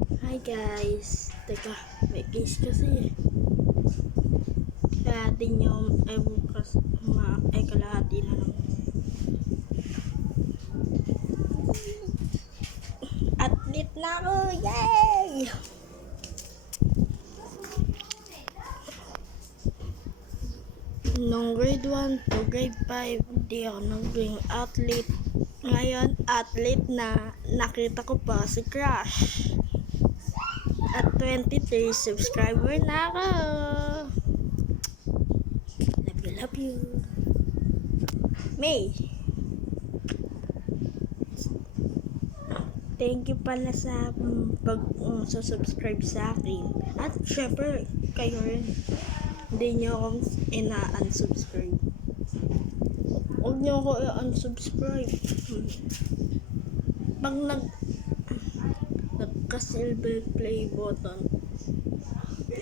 Hi guys, teka, may case kasi eh. Kalahati nyo, bukas, kalahati na lang. Athlete na ako! Yay! Nung grade 1 to grade 5, di ako naging athlete. Ngayon, athlete na. Nakita ko pa si Crush. At 23 subscriber na ako. Love you. May. Thank you pala sa subscribe sa akin. At syempre, kayo rin. Hindi nyo akong ina-unsubscribe. Huwag nyo ako i-unsubscribe. Pag nagka-silver play button,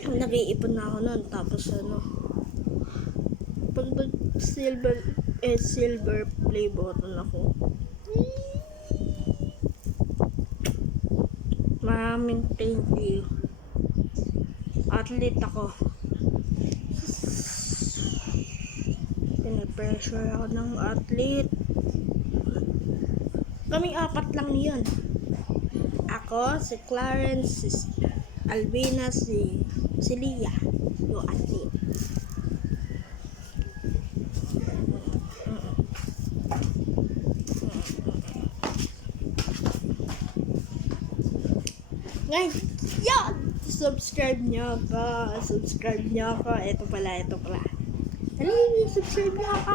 nag-iipon na ako nun. Tapos pag silver play button ako, maraming thank you. Athlete ako. Pinapressure ako ng athlete. Kaming apat lang yun. Ako, si Clarence, si Alvina, si Lia, yung athlete. Ngayon, yan! Subscribe nyo ako. Ito pala. Dali, subscribe nyo ako.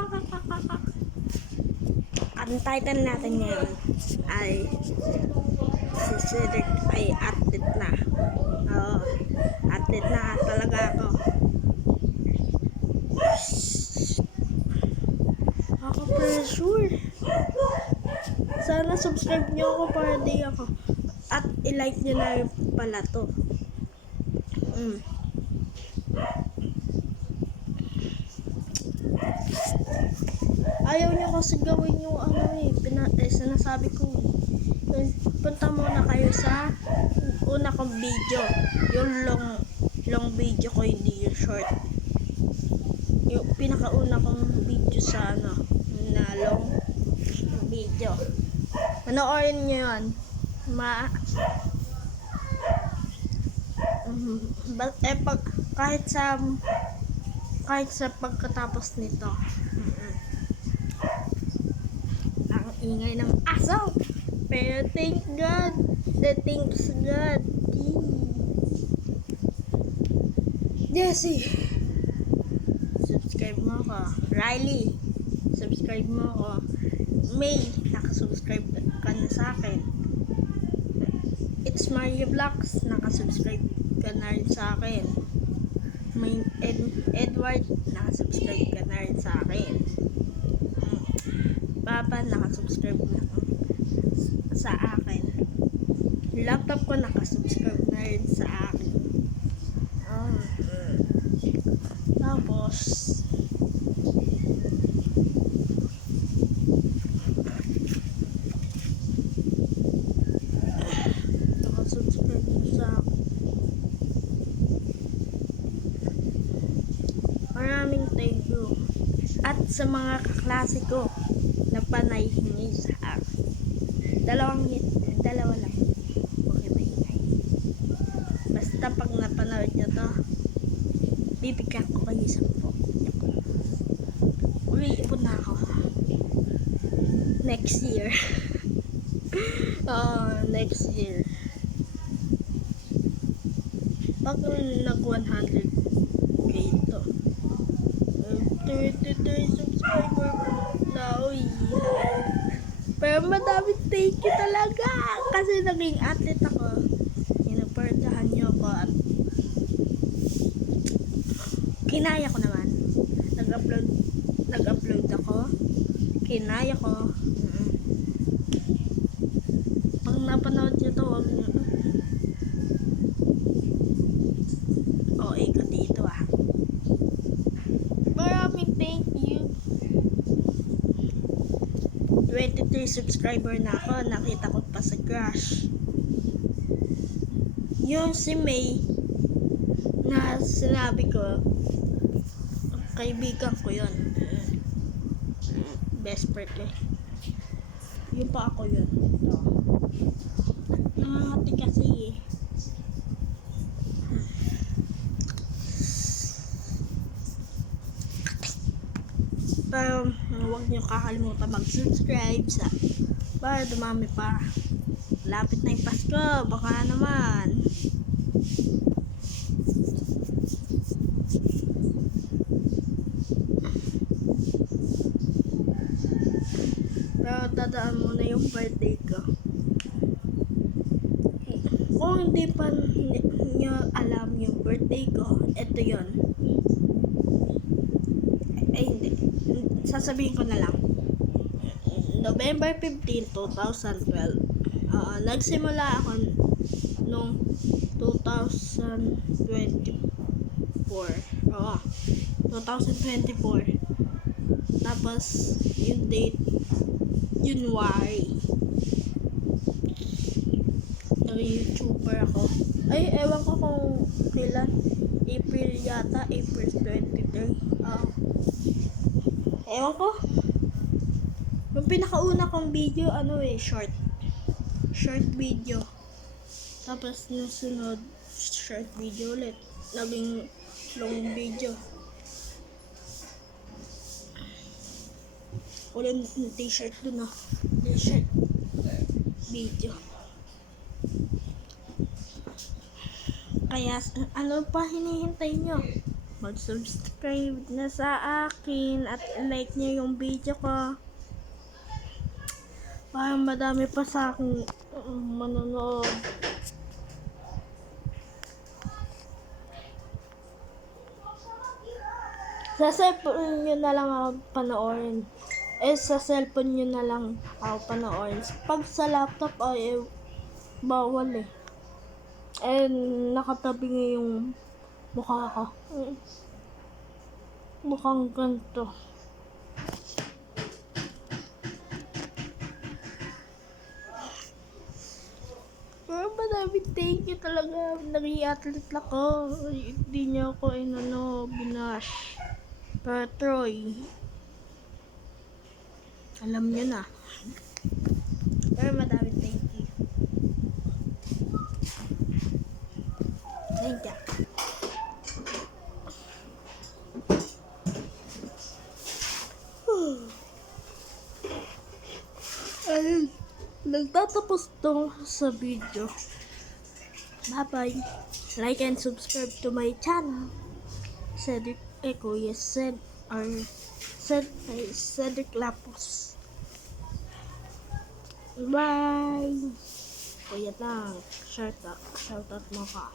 Ang title natin ngayon ay si Cedric ay athlete na. Oo, athlete na talaga ako. Ako pressure. Sana subscribe nyo ako para di ako. At i-like nyo na rin pala to. Ayaw nyo kasi gawin yung sinasabi ko. Punta muna kayo sa una kong video. Yung long video ko, hindi yung short. Yung pinakauna kong video sa na long video. Panoorin nyo yun. Kahit sa pagkatapos nito, ang ingay ng aso, pero thanks God. Jessie, subscribe mo ako. Riley, subscribe mo ako. May, nakasubscribe ka na sa akin. It's Mario Vlogs, nakasubscribe ka na rin sa akin. May Edward, nakasubscribe ka na rin sa akin. Papa, nakasubscribe na sa akin. Laptop ko, nakasubscribe na rin sa akin. Tapos nakasubscribe na sa akin. Maraming thank you. At sa mga kaklase ko na panay hingi sa akin. Dalawa lang. Okay, maingay. Basta pag napanood nyo to, bibigyan ko kayo 10. Uwi-ipon na ako. Next year. Next year. Pag nag-100k to, 33 subscriber na. Pero madami thank you talaga. Kasi naging athlete ako. Inuportahan nyo ako at kinaya ko naman. Nag-upload ako. Kinaya ko. Pag napanood nyo to, wag nyo. Okay ka dito ah. Maraming thank you. 23 subscriber na ako. Nakita ko pa sa Crush. Yung si May na sinabi ko, kaibigan ko yun. Best friend eh. Yun pa ako yun. Ito. Nakakati kasi eh. Pero huwag niyo kakalimutan mag-subscribe para dumami pa. Lapit na yung Pasko, baka naman. Pero dadaan muna yung birthday ko. Kung hindi pa niyo alam yung birthday ko, ito yon. Hindi. Sasabihin ko na lang. November 15, 2012. Nagsimula ako noong 2024. 2024. Tapos, yung date, January. Nag-YouTuber ako. Ay, ewan ko kung kailan. April yata. April 23. Ewan ko. Yung pinakauna kong video, short video. Tapos yung sunod, short video ulit. Naging long video. Ulit yung t-shirt dun t-shirt video. Kaya ano pa hinihintay nyo? Mag-subscribe na sa akin at like nyo yung video ko. Para madami pa sa akin manonood. Sa cellphone nyo na lang ako panoorin. Sa cellphone nyo na lang ako panoorin. Pag sa laptop ay bawal eh. Nakatabi nga yung mukha ko. Mukhang ganito. Pero madami thank you talaga. Nag-i-athlete ako. Hindi niyo ako binash. Pero Troy, alam niyo na. Pero madami thank you. Thank you. Ayun. Nagtatapos to sa video. Bye-bye. Like and subscribe to my channel. Cedric Eco, yes, Cedric Lapos. Bye! Kuya lang, shout out mo ka.